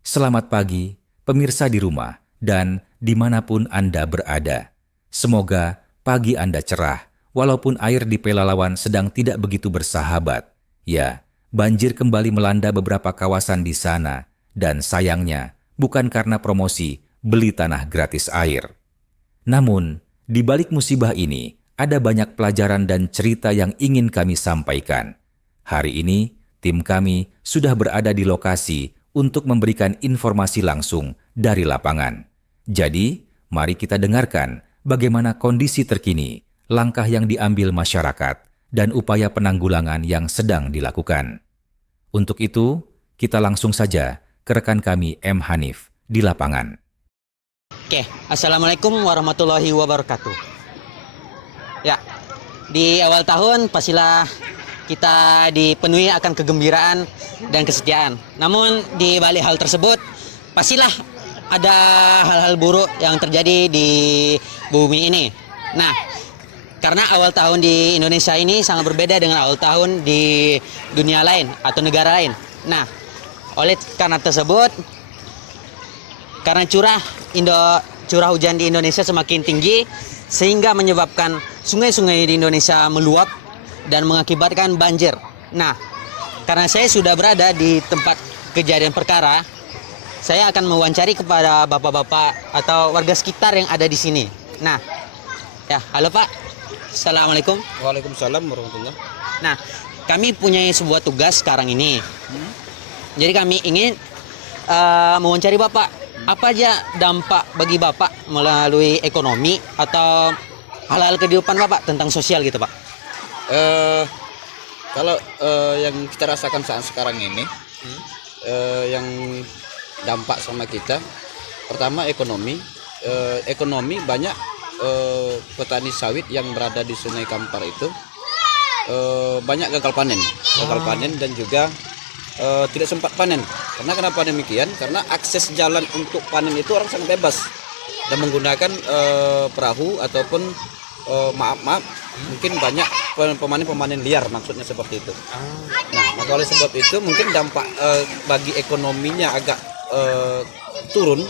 Selamat pagi, pemirsa di rumah dan dimanapun Anda berada. Semoga pagi Anda cerah, walaupun air di Pelalawan sedang tidak begitu bersahabat. Ya, banjir kembali melanda beberapa kawasan di sana, dan sayangnya bukan karena promosi beli tanah gratis air. Namun, di balik musibah ini, ada banyak pelajaran dan cerita yang ingin kami sampaikan. Hari ini, tim kami sudah berada di lokasi untuk memberikan informasi langsung dari lapangan. Jadi, mari kita dengarkan bagaimana kondisi terkini, langkah yang diambil masyarakat, dan upaya penanggulangan yang sedang dilakukan. Untuk itu, kita langsung saja ke rekan kami M. Hanif di lapangan. Oke, Assalamualaikum warahmatullahi wabarakatuh. Ya, di awal tahun pastilah kita dipenuhi akan kegembiraan dan kesetiaan. Namun di balik hal tersebut, pastilah ada hal-hal buruk yang terjadi di bumi ini. Nah, karena awal tahun di Indonesia ini sangat berbeda dengan awal tahun di dunia lain atau negara lain. Nah, oleh karena tersebut, karena curah hujan di Indonesia semakin tinggi, sehingga menyebabkan sungai-sungai di Indonesia meluap dan mengakibatkan banjir. Nah, karena saya sudah berada di tempat kejadian perkara, saya akan mewawancari kepada bapak-bapak atau warga sekitar yang ada di sini. Nah, ya, halo Pak. Assalamualaikum. Waalaikumsalam warahmatullahi. Nah, kami punya sebuah tugas sekarang ini. Jadi kami ingin mewawancari Bapak. Apa aja dampak bagi Bapak melalui ekonomi atau hal-hal kehidupan Bapak tentang sosial gitu Pak? Kalau yang kita rasakan saat sekarang ini, yang dampak sama kita, pertama ekonomi. Ekonomi banyak petani sawit yang berada di Sungai Kampar itu banyak gagal panen dan juga tidak sempat panen. Karena kenapa demikian? Karena akses jalan untuk panen itu orang sangat bebas dan menggunakan perahu ataupun mungkin banyak pemanen liar, maksudnya seperti itu. Nah, maka oleh sebab itu mungkin dampak bagi ekonominya agak turun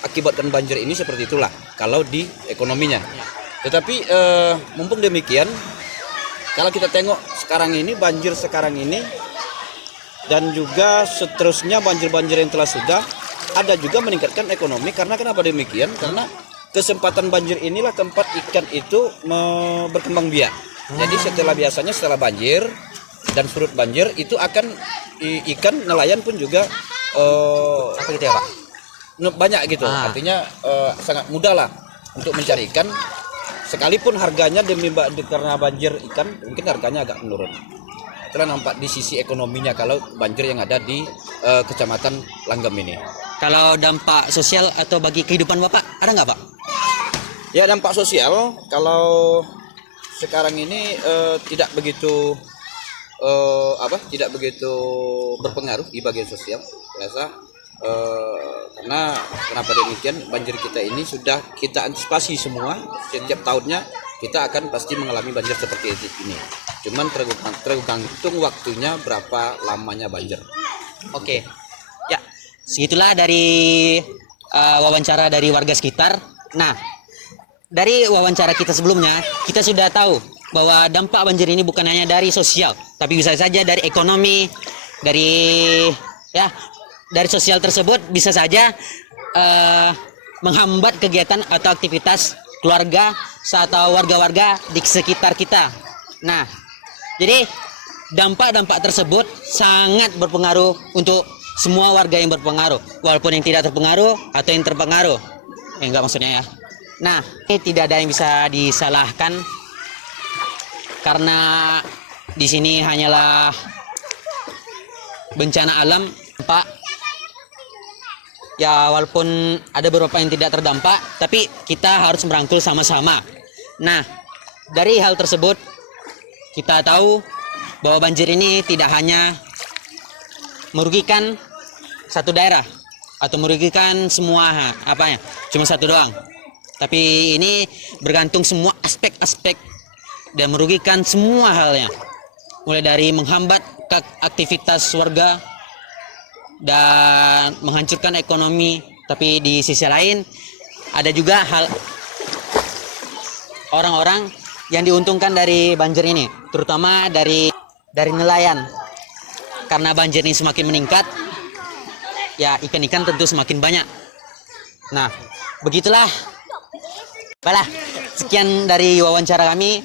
akibatkan banjir ini seperti itulah kalau di ekonominya. Tetapi mumpung demikian, kalau kita tengok sekarang ini, banjir sekarang ini dan juga seterusnya banjir-banjir yang telah sudah, ada juga meningkatkan ekonomi. Karena kenapa demikian? Karena kesempatan banjir inilah tempat ikan itu berkembang biak. Jadi setelah banjir dan surut banjir itu akan ikan nelayan pun juga apa gitu ya Pak? Banyak gitu. Artinya sangat mudah lah untuk mencari ikan. Sekalipun harganya karena banjir ikan mungkin harganya agak menurun. Itulah nampak di sisi ekonominya kalau banjir yang ada di Kecamatan Langgam ini. Kalau dampak sosial atau bagi kehidupan Bapak ada nggak Pak? Ya, dampak sosial kalau sekarang ini tidak begitu berpengaruh di bagian sosial. Biasa karena kenapa demikian, banjir kita ini sudah kita antisipasi semua. Setiap tahunnya kita akan pasti mengalami banjir seperti ini. Cuman tergantung waktunya berapa lamanya banjir. Oke. Ya, segitulah dari wawancara dari warga sekitar. Nah, dari wawancara kita sebelumnya, kita sudah tahu bahwa dampak banjir ini bukan hanya dari sosial, tapi bisa saja dari ekonomi, dari sosial tersebut bisa saja menghambat kegiatan atau aktivitas keluarga atau warga-warga di sekitar kita. Nah, jadi dampak-dampak tersebut sangat berpengaruh untuk semua warga yang berpengaruh, walaupun yang tidak terpengaruh atau yang terpengaruh. Enggak maksudnya ya. Nah, ini tidak ada yang bisa disalahkan karena di sini hanyalah bencana alam, Pak. Ya, walaupun ada beberapa yang tidak terdampak, tapi kita harus merangkul sama-sama. Nah, dari hal tersebut kita tahu bahwa banjir ini tidak hanya merugikan satu daerah atau merugikan semua cuma satu doang. Tapi ini bergantung semua aspek-aspek dan merugikan semua halnya. Mulai dari menghambat merusak aktivitas warga dan menghancurkan ekonomi. Tapi di sisi lain ada juga hal orang-orang yang diuntungkan dari banjir ini, terutama dari nelayan. Karena banjir ini semakin meningkat, ya ikan-ikan tentu semakin banyak. Nah, begitulah. Baiklah, sekian dari wawancara kami.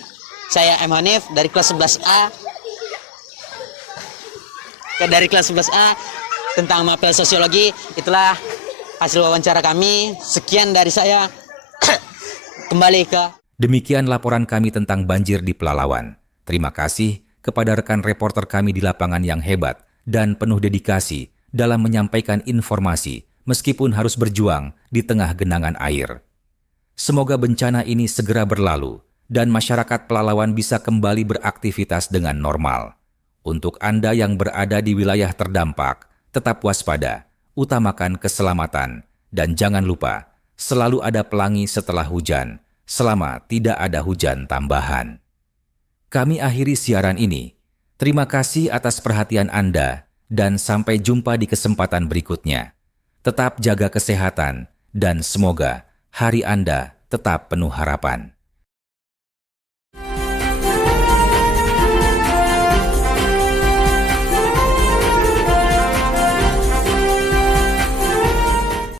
Saya M. Hanif dari kelas 11A. Dari kelas 11A tentang mapel sosiologi. Itulah hasil wawancara kami. Sekian dari saya. Kembali ke... Demikian laporan kami tentang banjir di Pelalawan. Terima kasih kepada rekan reporter kami di lapangan yang hebat dan penuh dedikasi dalam menyampaikan informasi meskipun harus berjuang di tengah genangan air. Semoga bencana ini segera berlalu dan masyarakat Pelalawan bisa kembali beraktivitas dengan normal. Untuk Anda yang berada di wilayah terdampak, tetap waspada, utamakan keselamatan, dan jangan lupa, selalu ada pelangi setelah hujan, selama tidak ada hujan tambahan. Kami akhiri siaran ini. Terima kasih atas perhatian Anda dan sampai jumpa di kesempatan berikutnya. Tetap jaga kesehatan dan semoga hari Anda tetap penuh harapan.